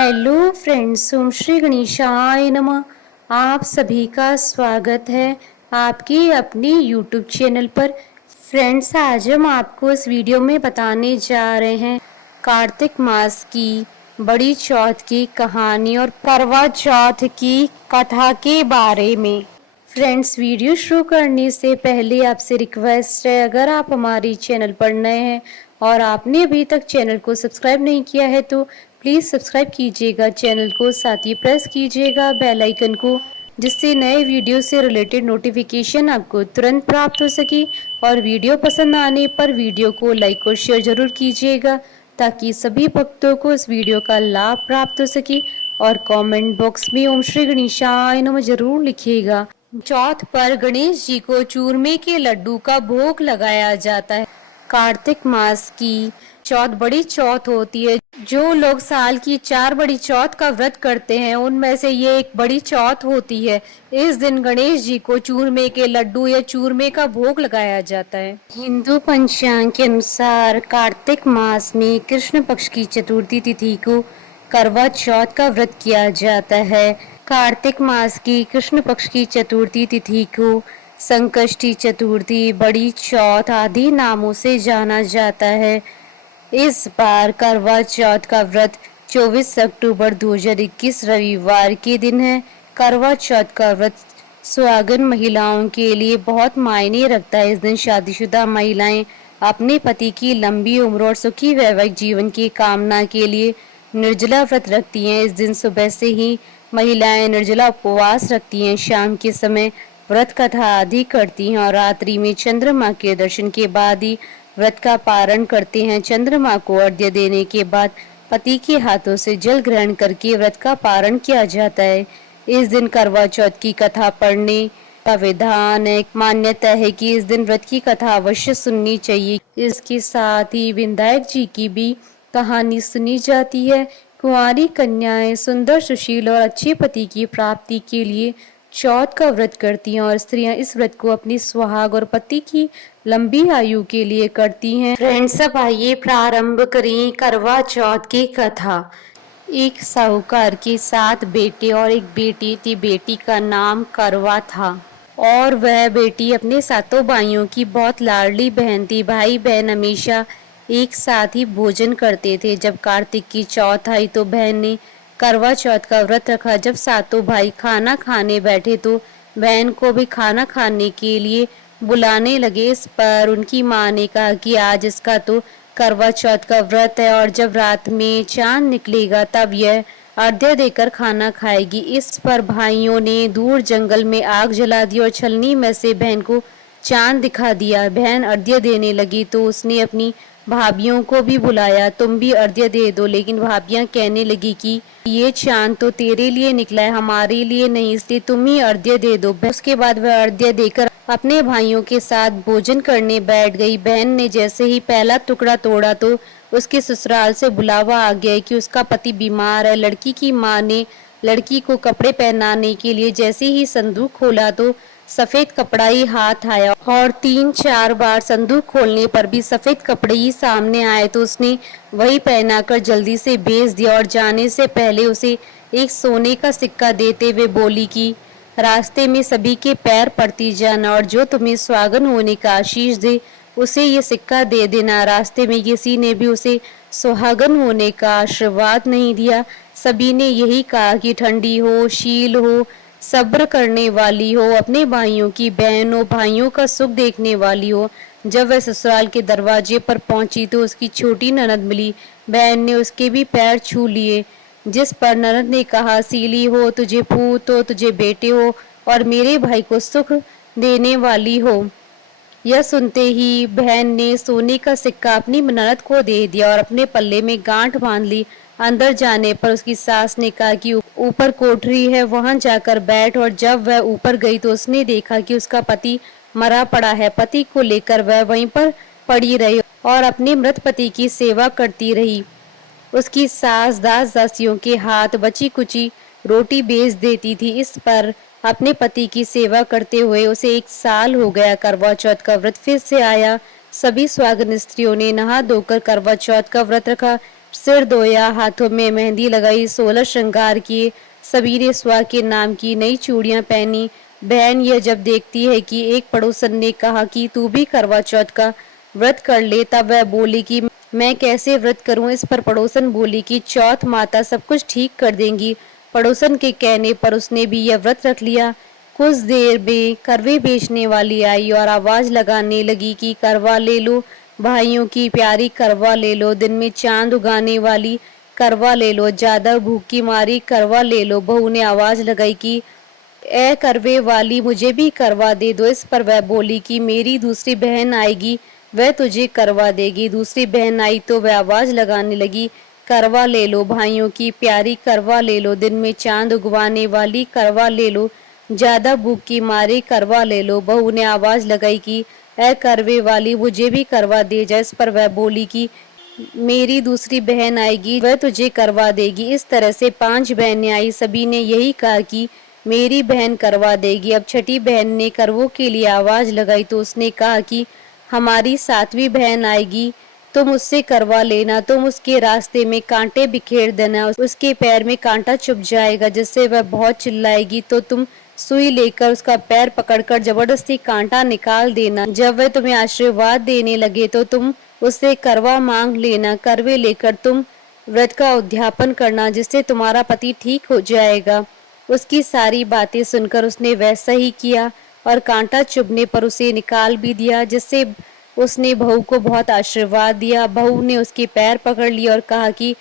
Hello friends, ओम श्री गणेशाय नमः। आप सभी का स्वागत है आपके अपने यूट्यूब चैनल पर। फ्रेंड्स, आज हम आपको इस वीडियो में बताने जा रहे हैं कार्तिक मास की बड़ी चौथ की कहानी और करवा चौथ की कथा के बारे में। फ्रेंड्स, वीडियो शुरू करने से पहले आपसे रिक्वेस्ट है, अगर आप हमारी चैनल पर नए हैं और आपने अभी तक चैनल को सब्सक्राइब नहीं किया है तो प्लीज़ सब्सक्राइब कीजिएगा चैनल को, साथ ही प्रेस कीजिएगा बेल आइकन को, जिससे नए वीडियो से रिलेटेड नोटिफिकेशन आपको तुरंत प्राप्त हो सके। और वीडियो पसंद आने पर वीडियो को लाइक और शेयर जरूर कीजिएगा ताकि सभी भक्तों को इस वीडियो का लाभ प्राप्त हो सके। और कमेंट बॉक्स में ओम श्री गणेशाय नमः जरूर लिखिएगा। चौथ पर गणेश जी को चूरमे के लड्डू का भोग लगाया जाता है। कार्तिक मास की चौथ बड़ी चौथ होती है। जो लोग साल की 4 बड़ी चौथ का व्रत करते हैं उनमें से ये एक बड़ी चौथ होती है। इस दिन गणेश जी को चूरमे के लड्डू या चूरमे का भोग लगाया जाता है। हिंदू पंचांग के अनुसार कार्तिक मास में कृष्ण पक्ष की चतुर्थी तिथि को करवा चौथ का व्रत किया जाता है। कार्तिक मास की कृष्ण पक्ष की चतुर्थी तिथि को संकष्टी चतुर्थी, बड़ी चौथ आदि नामों से जाना जाता है। इस बार करवा चौथ का व्रत 24 अक्टूबर 2021 रविवार के दिन है। करवा चौथ का व्रत सुहागन महिलाओं के लिए बहुत मायने रखता है। इस दिन शादीशुदा महिलाएं अपने पति की लंबी उम्र और सुखी वैवाहिक जीवन की कामना के लिए निर्जला व्रत रखती हैं। इस दिन सुबह से ही महिलाएं निर्जला उपवास रखती हैं, शाम के समय व्रत कथा आदि करती हैं और रात्रि में चंद्रमा के दर्शन के बाद ही व्रत का पारण करते हैं। चंद्रमा को अर्घ्य देने के बाद पति के हाथों से जल ग्रहण करके व्रत का पारण किया जाता है। इस दिन करवा चौथ की कथा पढ़ने का विधान है। मान्यता है कि इस दिन व्रत की कथा अवश्य सुननी चाहिए। इसके साथ ही विनायक जी की भी कहानी सुनी जाती है। कुंवारी कन्याएं सुंदर, सुशील और अच्छे पति की प्राप्ति के लिए चौथ का व्रत करती हैं और स्त्रियां इस व्रत को अपनी सुहाग और पति की लंबी आयु के लिए करती हैं। फ्रेंड्स, अब आइए प्रारंभ करें करवा चौथ की कथा। एक साहूकार के 7 बेटे और एक बेटी थी। बेटी का नाम करवा था और वह बेटी अपने सातों भाइयों की बहुत लाडली बहन थी। भाई बहन हमेशा एक साथ ही भोजन करते थे। जब कार्तिक की चौथ आई तो बहन ने करवा चौथ का व्रत रखा। जब सातों भाई खाना खाने बैठे तो बहन को भी खाना खाने के लिए बुलाने लगे। इस पर उनकी माँ ने कहा कि आज इसका तो करवा चौथ का व्रत है और जब रात में चांद निकलेगा तब यह अर्घ्य देकर खाना खाएगी। इस पर भाइयों ने दूर जंगल में आग जला दी और छलनी में से बहन को चांद दिखा दिया। बहन अर्घ्य देने लगी तो उसने अपनी भाभियों को भी बुलाया, तुम भी अर्घ्य दे दो। लेकिन भाभियां कहने लगी कि ये चांद तो तेरे लिए निकला है, हमारे लिए नहीं, इसलिए तुम ही अर्घ्य दे दो। उसके बाद वह अर्घ्य देकर अपने भाइयों के साथ भोजन करने बैठ गई। बहन ने जैसे ही पहला टुकड़ा तोड़ा तो उसके ससुराल से बुलावा आ गया कि उसका पति बीमार है। लड़की की माँ ने लड़की को कपड़े पहनाने के लिए जैसे ही संदूक खोला तो सफेद कपड़ा ही हाथ आया और 3-4 बार संदूक खोलने पर भी सफेद कपड़े ही सामने आए तो उसने वही पहनाकर जल्दी से भेज दिया और जाने से पहले उसे एक सोने का सिक्का देते हुए बोली कि रास्ते में सभी के पैर पड़ती जाना और जो तुम्हें सुहागन होने का आशीष दे उसे ये सिक्का दे देना। रास्ते में किसी ने भी उसे सुहागन होने का आशीर्वाद नहीं दिया। सभी ने यही कहा कि ठंडी हो, शील हो, सब्र करने वाली हो, अपने भाइयों की बहन हो, भाइयों का सुख देखने वाली हो। जब वह ससुराल के दरवाजे पर पहुंची तो उसकी छोटी ननद मिली। बहन ने उसके भी पैर छू लिए, जिस पर ननद ने कहा, सीली हो, तुझे पूत हो, तुझे बेटे हो और मेरे भाई को सुख देने वाली हो। यह सुनते ही बहन ने सोने का सिक्का अपनी ननद को दे दिया और अपने पल्ले में गांठ बांध ली। अंदर जाने पर उसकी सास ने कहा कि ऊपर कोठरी है, वहां जाकर बैठ। और जब वह ऊपर गई तो उसने देखा कि उसका पति मरा पड़ा है। पति को लेकर वह वहीं पर पड़ी रही और अपने मृत पति की सेवा करती रही। उसकी सास दास दासियों के हाथ बची कुची रोटी बेच देती थी। इस पर अपने पति की सेवा करते हुए उसे 1 साल हो गया। करवा चौथ का व्रत फिर से आया। सभी सुहागन स्त्रियों ने नहा धोकर करवा चौथ का व्रत रखा। सिर धोया, हाथों में मेहंदी लगाई, 16 श्रृंगार किए, सभी ने सुहा के नाम की नई चूड़ियां पहनी। बहन यह जब देखती है कि एक पड़ोसन ने कहा कि तू भी करवा चौथ का व्रत कर ले, तब वह बोली कि मैं कैसे व्रत करूं। इस पर पड़ोसन बोली कि चौथ माता सब कुछ ठीक कर देंगी। पड़ोसन के कहने पर उसने भी यह व्रत रख लिया। कुछ देर में करवे बेचने वाली आई और आवाज लगाने लगी कि करवा ले लो भाइयों की प्यारी, करवा ले लो, दिन में चांद उगाने वाली, करवा ले लो, ज्यादा भूख की मारी, करवा ले लो। बहू ने आवाज लगाई कि ए करवे वाली, मुझे भी करवा दे दो। इस पर वह बोली कि मेरी दूसरी बहन आएगी, वह तुझे करवा देगी। दूसरी बहन आई तो वह आवाज लगाने लगी, करवा ले लो भाइयों की प्यारी, करवा ले लो, दिन में चांद उगवाने वाली, करवा ले लो, ज्यादा भूख की मारी, करवा ले लो। बहू ने आवाज लगाई कि ए करवे वाली, मुझे भी करवा दे जा। इस पर वह बोली कि मेरी दूसरी बहन आएगी, वह तुझे करवा देगी। इस तरह से 5 बहनें आई, सभी ने यही कहा कि मेरी बहन करवा देगी। अब छठी बहन ने करवों के लिए आवाज लगाई तो उसने कहा कि हमारी 7वीं बहन आएगी, तुम उससे करवा लेना। तुम उसके रास्ते में कांटे बिखेर देना, उसके पैर में कांटा चुभ जाएगा, जिससे वह बहुत चिल्लाएगी तो तुम सुई लेकर उसका पैर पकड़कर जबरदस्ती कांटा निकाल देना। जब वह तुम्हें आशीर्वाद देने लगे तो तुम उससे करवा मांग लेना। करवे लेकर तुम व्रत का उद्यापन करना, जिससे तुम्हारा पति ठीक हो जाएगा। उसकी सारी बातें सुनकर उसने वैसा ही किया और कांटा चुभने पर उसे निकाल भी दिया, जिससे उसने बहू को बहुत आशीर्वाद दिया। बहू ने उसके पैर पकड़ लिए और कहा कि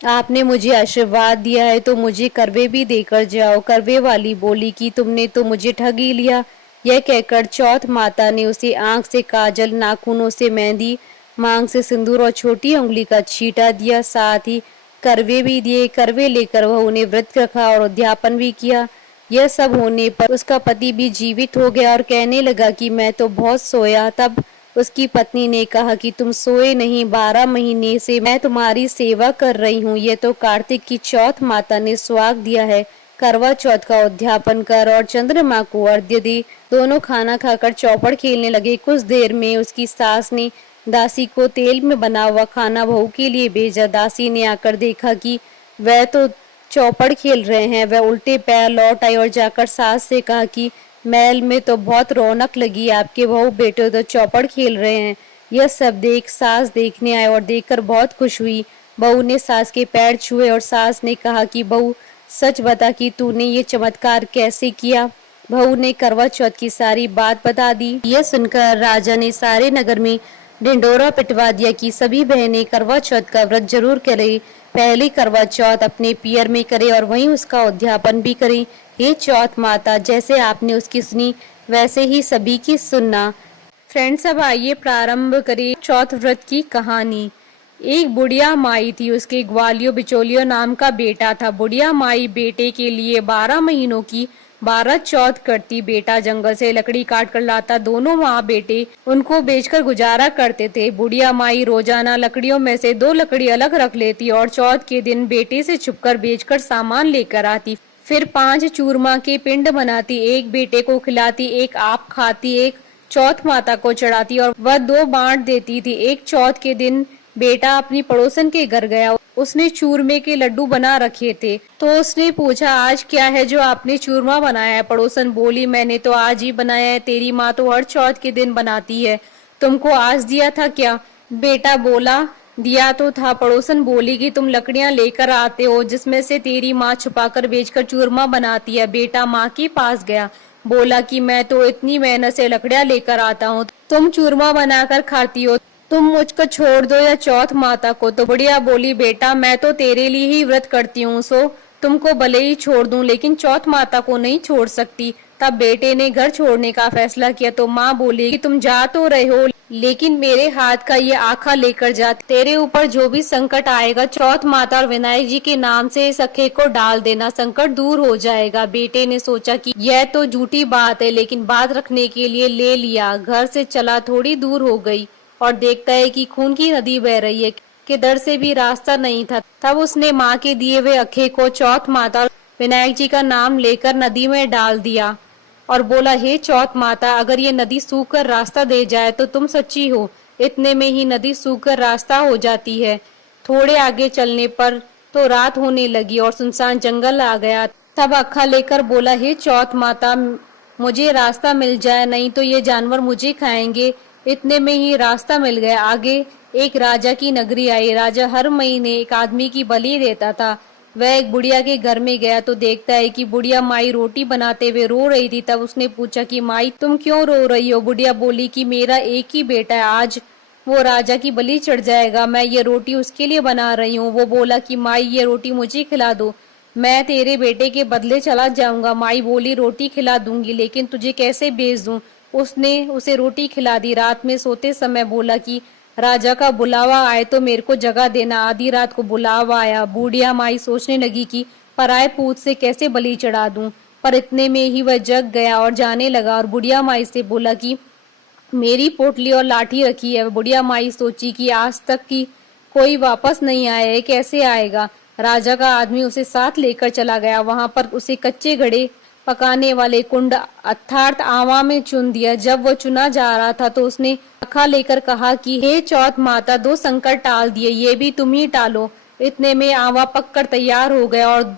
आपने मुझे आशीर्वाद दिया है तो मुझे करवे भी देकर जाओ। करवे वाली बोली कि तुमने तो मुझे ठग ही लिया। यह कहकर चौथ माता ने उसे आंख से काजल, नाखूनों से मेहंदी, मांग से सिंदूर और छोटी उंगली का छींटा दिया, साथ ही करवे भी दिए। करवे लेकर वह उन्हें व्रत रखा और उद्यापन भी किया। यह सब होने पर उसका पति भी जीवित हो गया और कहने लगा कि मैं तो बहुत सोया। तब उसकी पत्नी ने कहा कि तुम सोए नहीं, 12 महीने से मैं तुम्हारी सेवा कर रही हूँ। ये तो कार्तिक की चौथ माता ने सुहाग दिया है। करवा चौथ का उद्यापन कर और चंद्रमा को अर्घ्य दे। दोनों खाना खाकर चौपड़ खेलने लगे। कुछ देर में उसकी सास ने दासी को तेल में बना हुआ खाना बहू के लिए भेजा। दासी ने आकर देखा कि वह तो चौपड़ खेल रहे हैं। वह उल्टे पैर लौट आई और जाकर सास से कहा कि महल में तो बहुत रौनक लगी, आपके बहू बेटे तो चौपड़ खेल रहे हैं। यह सब देख सास देखने आए और देखकर बहुत खुश हुई। बहू ने सास के पैर छुए और सास ने कहा कि बहू सच बता कि तूने ये चमत्कार कैसे किया। बहू ने करवा चौथ की सारी बात बता दी। यह सुनकर राजा ने सारे नगर में ढिंडोरा पिटवा दिया कि सभी बहनें करवा चौथ का व्रत जरूर करें। पहली करवा चौथ अपने पियर में करे और वहीं उसका उद्यापन भी करें। हे चौथ माता, जैसे आपने उसकी सुनी वैसे ही सभी की सुनना। फ्रेंड्स, अब आइए प्रारंभ करें चौथ व्रत की कहानी। एक बुढ़िया माई थी, उसके ग्वालियो बिचौलियो नाम का बेटा था। बुढ़िया माई बेटे के लिए 12 महीनों की 12 चौथ करती। बेटा जंगल से लकड़ी काट कर लाता। दोनों माँ बेटे उनको बेचकर गुजारा करते थे। बुढ़िया माई रोजाना लकड़ियों में से 2 लकड़ी अलग रख लेती और चौथ के दिन बेटे से छुपकर बेचकर सामान लेकर आती। फिर 5 चूरमा के पिंड बनाती, एक बेटे को खिलाती, एक आप खाती, एक चौथ माता को चढ़ाती और वह 2 बांट देती थी। एक चौथ के दिन बेटा अपनी पड़ोसन के घर गया। उसने चूरमे के लड्डू बना रखे थे तो उसने पूछा, आज क्या है जो आपने चूरमा बनाया है? पड़ोसन बोली, मैंने तो आज ही बनाया है, तेरी माँ तो हर चौथ के दिन बनाती है, तुमको आज दिया था क्या? बेटा बोला, दिया तो था। पड़ोसन बोली कि तुम लकड़ियां लेकर आते हो जिसमें से तेरी माँ छुपाकर बेचकर चूरमा बनाती है। बेटा माँ के पास गया, बोला कि मैं तो इतनी मेहनत से लकड़ियां लेकर आता हूँ, तुम चूरमा बनाकर खाती हो, तुम मुझको छोड़ दो या चौथ माता को। तो बुढ़िया बोली, बेटा मैं तो तेरे लिए ही व्रत करती हूँ, सो तुमको भले ही छोड़ दूं, लेकिन चौथ माता को नहीं छोड़ सकती। तब बेटे ने घर छोड़ने का फैसला किया तो माँ बोली कि तुम जा तो रहे हो, लेकिन मेरे हाथ का ये आखा लेकर जा। तेरे ऊपर जो भी संकट आएगा चौथ माता और विनायक जी के नाम से इस अखे को डाल देना, संकट दूर हो जाएगा। बेटे ने सोचा कि यह तो झूठी बात है, लेकिन बात रखने के लिए ले लिया। घर से चला, थोड़ी दूर हो गई और देखता है कि खून की नदी बह रही है, कि दर से भी रास्ता नहीं था। तब उसने माँ के दिए हुए अखे को चौथ माता और विनायक जी का नाम लेकर नदी में डाल दिया और बोला, हे चौथ माता, अगर ये नदी सूखकर रास्ता दे जाए तो तुम सच्ची हो। इतने में ही नदी सूखकर रास्ता हो जाती है। थोड़े आगे चलने पर तो रात होने लगी और सुनसान जंगल आ गया। तब अक्खा लेकर बोला, हे चौथ माता, मुझे रास्ता मिल जाए, नहीं तो ये जानवर मुझे खाएंगे। इतने में ही रास्ता मिल गया। आगे एक राजा की नगरी आई। राजा हर महीने एक आदमी की बलि देता था। वह एक बुढ़िया के घर में गया तो देखता है कि बुढ़िया माई रोटी बनाते हुए रो रही थी। तब उसने पूछा कि माई, तुम क्यों रो रही हो? बुढ़िया बोली कि मेरा एक ही बेटा है, आज वो राजा की बलि चढ़ जाएगा, मैं ये रोटी उसके लिए बना रही हूँ। वो बोला कि माई, ये रोटी मुझे खिला दो, मैं तेरे बेटे के बदले चला जाऊंगा। माई बोली, रोटी खिला दूंगी, लेकिन तुझे कैसे भेज दूं? उसने उसे रोटी खिला दी। रात में सोते समय बोला कि राजा का बुलावा आए तो मेरे को जगा देना। आधी रात को बुलावा आया। बूढ़िया माई सोचने लगी कि पराए पूत से कैसे बलि चढ़ा दूं, पर इतने में ही वह जग गया और जाने लगा और बुढ़िया माई से बोला कि मेरी पोटली और लाठी रखी है। बुढ़िया माई सोची कि आज तक की कोई वापस नहीं आया है, कैसे आएगा? राजा का आदमी उसे साथ लेकर चला गया। वहां पर उसे कच्चे घड़े पकाने वाले कुंड अर्थात आवा में चुन दिया। जब वो चुना जा रहा था तो उसने अखा लेकर कहा कि हे चौथ माता, दो संकट टाल दिए, ये भी तुम ही टालो। इतने में आवा पककर तैयार हो गया और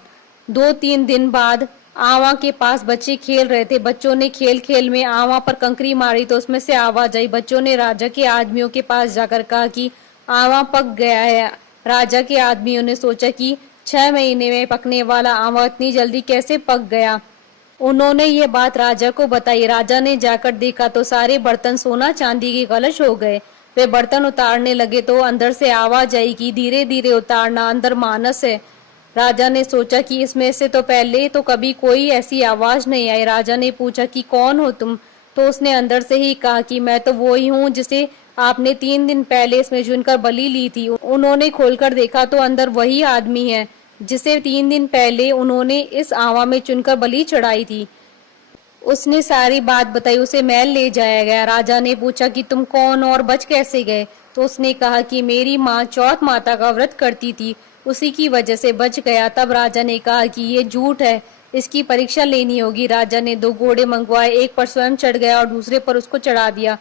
2-3 दिन बाद आवा के पास बच्चे खेल रहे थे। बच्चों ने खेल खेल में आवा पर कंकरी मारी तो उसमें से आवाज आई। बच्चों ने राजा के आदमियों के पास जाकर कहा कि आवा पक गया है। राजा के आदमियों ने सोचा कि 6 महीने में पकने वाला आवा इतनी जल्दी कैसे पक गया। उन्होंने ये बात राजा को बताई। राजा ने जाकर देखा तो सारे बर्तन सोना चांदी के कलश हो गए। वे बर्तन उतारने लगे तो अंदर से आवाज आई कि धीरे धीरे उतारना, अंदर मानस है। राजा ने सोचा कि इसमें से तो पहले तो कभी कोई ऐसी आवाज नहीं आई। राजा ने पूछा कि कौन हो तुम? तो उसने अंदर से ही कहा कि मैं तो वो ही हूँ जिसे आपने 3 दिन पहले इसमें चुनकर बलि ली थी। उन्होंने खोलकर देखा तो अंदर वही आदमी है जिसे 3 दिन पहले उन्होंने इस आवा में चुनकर बलि चढ़ाई थी। उसने सारी बात बताई। उसे महल ले जाया गया। राजा ने पूछा कि तुम कौन और बच कैसे गए? तो उसने कहा कि मेरी माँ चौथ माता का व्रत करती थी, उसी की वजह से बच गया। तब राजा ने कहा कि ये झूठ है, इसकी परीक्षा लेनी होगी। राजा ने 2 घोड़े मंगवाए, एक पर स्वयं चढ़ गया और दूसरे पर उसको चढ़ा दिया।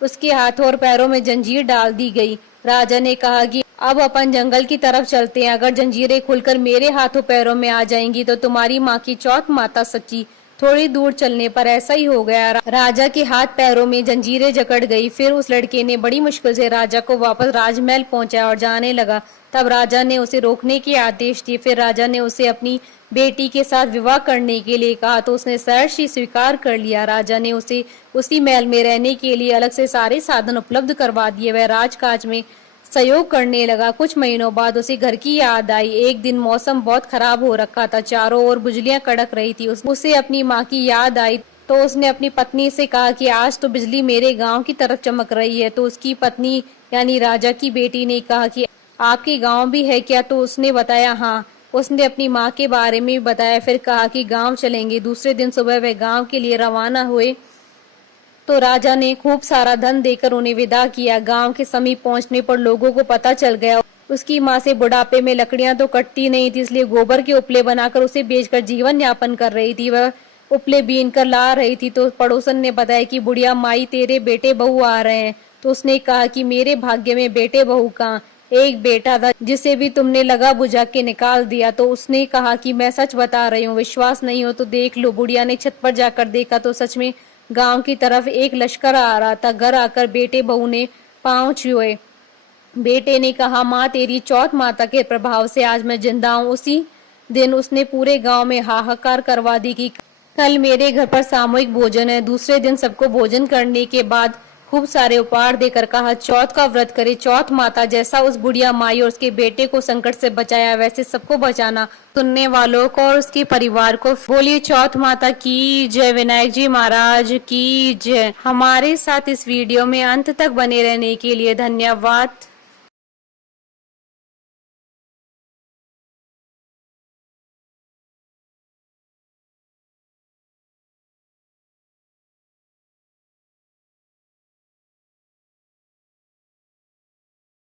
उसके हाथों और पैरों में जंजीर डाल दी गई। राजा ने कहा कि अब अपन जंगल की तरफ चलते हैं। अगर जंजीरें खुलकर मेरे हाथों पैरों में आ जाएंगी तो तुम्हारी माँ की चौथ माता सच्ची। थोड़ी दूर चलने पर ऐसा ही हो गया। राजा के हाथ पैरों में जंजीरें जकड़ गई। फिर उस लड़के ने बड़ी मुश्किल से राजा को वापस राजमहल पहुंचाया और जाने लगा। तब राजा ने उसे रोकने के आदेश दिए। फिर राजा ने उसे अपनी बेटी के साथ विवाह करने के लिए कहा तो उसने सहर्ष स्वीकार कर लिया। राजा ने उसे उसी महल में रहने के लिए अलग से सारे साधन उपलब्ध करवा दिए। वह राजकाज में सहयोग करने लगा। कुछ महीनों बाद उसे घर की याद आई। एक दिन मौसम बहुत खराब हो रखा था, चारों ओर बिजलियां कड़क रही थी। उसे अपनी माँ की याद आई तो उसने अपनी पत्नी से कहा कि आज तो बिजली मेरे गांव की तरफ चमक रही है। तो उसकी पत्नी यानी राजा की बेटी ने कहा कि आपके गांव भी है क्या? तो उसने बताया हाँ। उसने अपनी माँ के बारे में बताया। फिर कहा कि गांव चलेंगे। दूसरे दिन सुबह वे गांव के लिए रवाना हुए तो राजा ने खूब सारा धन देकर उन्हें विदा किया। गांव के समीप पहुंचने पर लोगों को पता चल गया उसकी माँ से बुढ़ापे में लकड़ियां तो कटती नहीं थी, इसलिए गोबर के उपले बनाकर उसे बेचकर जीवन यापन कर रही थी। वह उपले बीन कर ला रही थी तो पड़ोसन ने बताया कि बुढ़िया माई, तेरे बेटे बहू आ रहे हैं। तो उसने कहा कि मेरे भाग्य में बेटे बहू कहाँ, एक बेटा था जिसे भी तुमने लगा बुझा के निकाल दिया। तो उसने कहा कि मैं सच बता रही हूँ, विश्वास नहीं हो तो देख लो। बुढ़िया ने छत पर जाकर देखा तो सच में गांव की तरफ एक लश्कर आ रहा था। घर आकर बेटे बहू ने पांव छुए। बेटे ने कहा, माँ, तेरी चौथ माता के प्रभाव से आज मैं जिंदा हूँ। उसी दिन उसने पूरे गांव में हाहाकार करवा दी कि कल मेरे घर पर सामूहिक भोजन है। दूसरे दिन सबको भोजन करने के बाद खूब सारे उपहार देकर कहा, चौथ का व्रत करे। चौथ माता जैसा उस बुढ़िया माई और उसके बेटे को संकट से बचाया, वैसे सबको बचाना। सुनने वालों को और उसके परिवार को बोलिए चौथ माता की जय, विनायक जी महाराज की जय। हमारे साथ इस वीडियो में अंत तक बने रहने के लिए धन्यवाद।